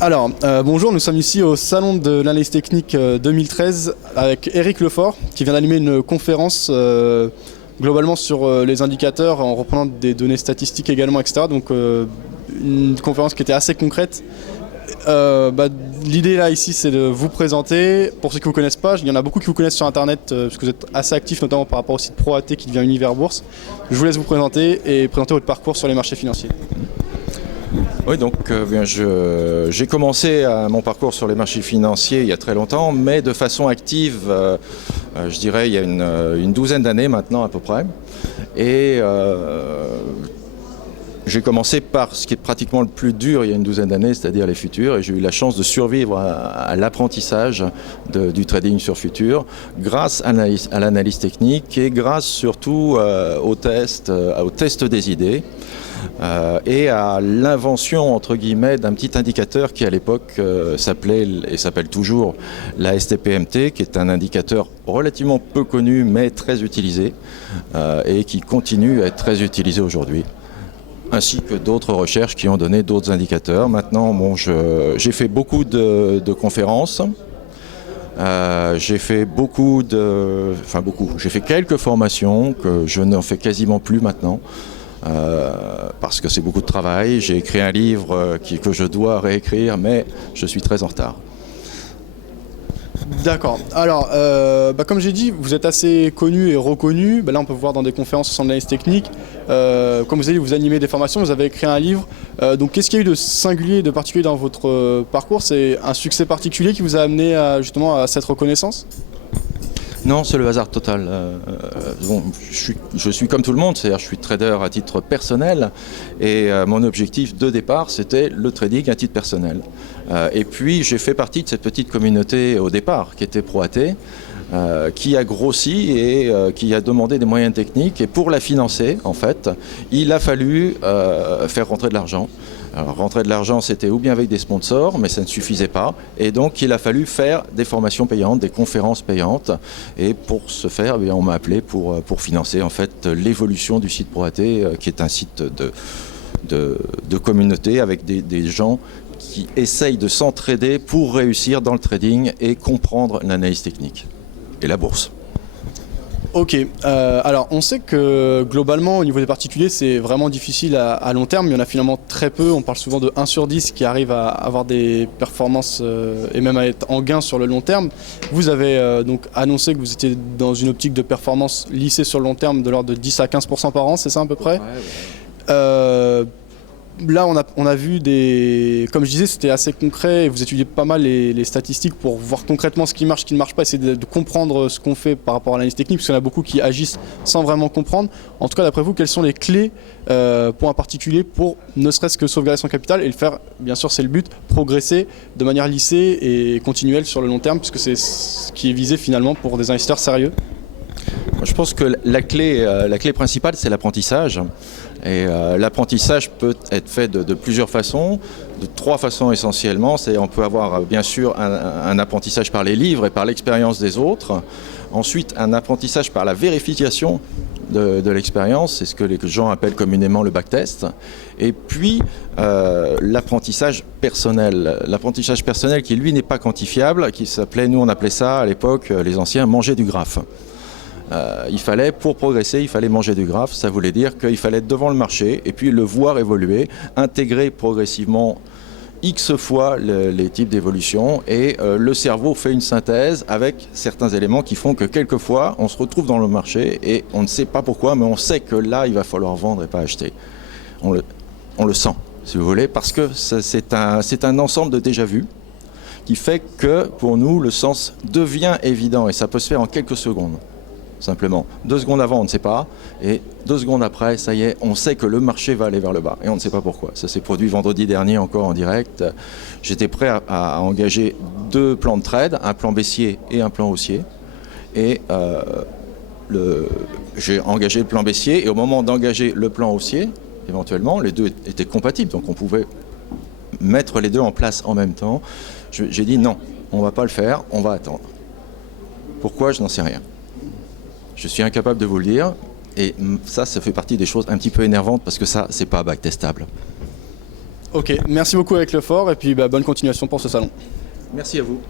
Bonjour, nous sommes ici au Salon de l'analyse technique 2013 avec Eric Lefort qui vient d'animer une conférence globalement sur les indicateurs en reprenant des données statistiques également, etc. Donc une conférence qui était assez concrète. L'idée là ici c'est de vous présenter. Pour ceux qui ne vous connaissent pas, il y en a beaucoup qui vous connaissent sur internet parce que vous êtes assez actifs notamment par rapport au site ProAT qui devient Univers Bourse. Je vous laisse vous présenter et présenter votre parcours sur les marchés financiers. Oui, donc j'ai commencé mon parcours sur les marchés financiers il y a très longtemps, mais de façon active, je dirais il y a une douzaine d'années maintenant à peu près. Et j'ai commencé par ce qui est pratiquement le plus dur il y a une douzaine d'années, c'est-à-dire les futurs, et j'ai eu la chance de survivre à l'apprentissage du trading sur futurs grâce à l'analyse technique et grâce surtout au test des idées. Et à l'invention entre guillemets d'un petit indicateur qui à l'époque s'appelait et s'appelle toujours la STPMT, qui est un indicateur relativement peu connu mais très utilisé et qui continue à être très utilisé aujourd'hui, ainsi que d'autres recherches qui ont donné d'autres indicateurs. Maintenant, j'ai fait beaucoup de conférences. J'ai fait j'ai fait quelques formations que je n'en fais quasiment plus maintenant. Parce que c'est beaucoup de travail. J'ai écrit un livre que je dois réécrire, mais je suis très en retard. D'accord. Alors, comme j'ai dit, vous êtes assez connu et reconnu. Là, on peut vous voir dans des conférences sur l'analyse technique. Comme vous avez dit, vous animez des formations, vous avez écrit un livre. Donc, qu'est-ce qu'il y a eu de singulier, de particulier dans votre parcours? C'est un succès particulier qui vous a amené justement à cette reconnaissance? Non, c'est le hasard total. Je suis comme tout le monde, c'est-à-dire je suis trader à titre personnel et mon objectif de départ c'était le trading à titre personnel. Et puis j'ai fait partie de cette petite communauté au départ qui était ProAT, qui a grossi et qui a demandé des moyens techniques, et pour la financer en fait il a fallu faire rentrer de l'argent. Alors, rentrer de l'argent, c'était ou bien avec des sponsors, mais ça ne suffisait pas. Et donc, il a fallu faire des formations payantes, des conférences payantes. Et pour ce faire, on m'a appelé pour financer en fait l'évolution du site ProAT, qui est un site de communauté avec des gens qui essayent de s'entraider pour réussir dans le trading et comprendre l'analyse technique et la bourse. Ok, alors on sait que globalement au niveau des particuliers c'est vraiment difficile à long terme, il y en a finalement très peu, on parle souvent de 1 sur 10 qui arrivent à avoir des performances et même à être en gain sur le long terme. Vous avez donc annoncé que vous étiez dans une optique de performance lissée sur le long terme de l'ordre de 10 à 15% par an, c'est ça à peu près? Ouais. Là, on a vu comme je disais, c'était assez concret et vous étudiez pas mal les statistiques pour voir concrètement ce qui marche, ce qui ne marche pas, essayer de comprendre ce qu'on fait par rapport à l'analyse technique, parce qu'il y en a beaucoup qui agissent sans vraiment comprendre. En tout cas, d'après vous, quelles sont les clés pour un particulier pour ne serait-ce que sauvegarder son capital et le faire, bien sûr, c'est le but, progresser de manière lissée et continuelle sur le long terme, puisque c'est ce qui est visé finalement pour des investisseurs sérieux? Je pense que la clé principale, c'est l'apprentissage. Et l'apprentissage peut être fait de plusieurs façons, de 3 façons essentiellement. On peut avoir bien sûr un apprentissage par les livres et par l'expérience des autres. Ensuite, un apprentissage par la vérification de l'expérience, c'est ce que les gens appellent communément le backtest. Et puis l'apprentissage personnel. L'apprentissage personnel qui lui n'est pas quantifiable, qui s'appelait, nous on appelait ça à l'époque, les anciens, manger du graphe. Il fallait, pour progresser, il fallait manger du graphe. Ça voulait dire qu'il fallait être devant le marché et puis le voir évoluer, intégrer progressivement X fois les types d'évolution, et le cerveau fait une synthèse avec certains éléments qui font que quelquefois on se retrouve dans le marché et on ne sait pas pourquoi, mais on sait que là il va falloir vendre et pas acheter. On le sent, si vous voulez, parce que c'est un ensemble de déjà-vu qui fait que pour nous le sens devient évident, et ça peut se faire en quelques secondes. Simplement. 2 secondes avant, on ne sait pas, et 2 secondes après, ça y est, on sait que le marché va aller vers le bas, et on ne sait pas pourquoi. Ça s'est produit vendredi dernier encore en direct. J'étais prêt à engager 2 plans de trade, un plan baissier et un plan haussier, et j'ai engagé le plan baissier, et au moment d'engager le plan haussier, éventuellement, les deux étaient compatibles, donc on pouvait mettre les deux en place en même temps. J'ai dit non, on ne va pas le faire, on va attendre. Pourquoi? Je n'en sais rien. Je suis incapable de vous le dire, et ça fait partie des choses un petit peu énervantes, parce que ça, c'est pas backtestable. Ok, merci beaucoup avec le fort et puis bonne continuation pour ce salon. Merci à vous.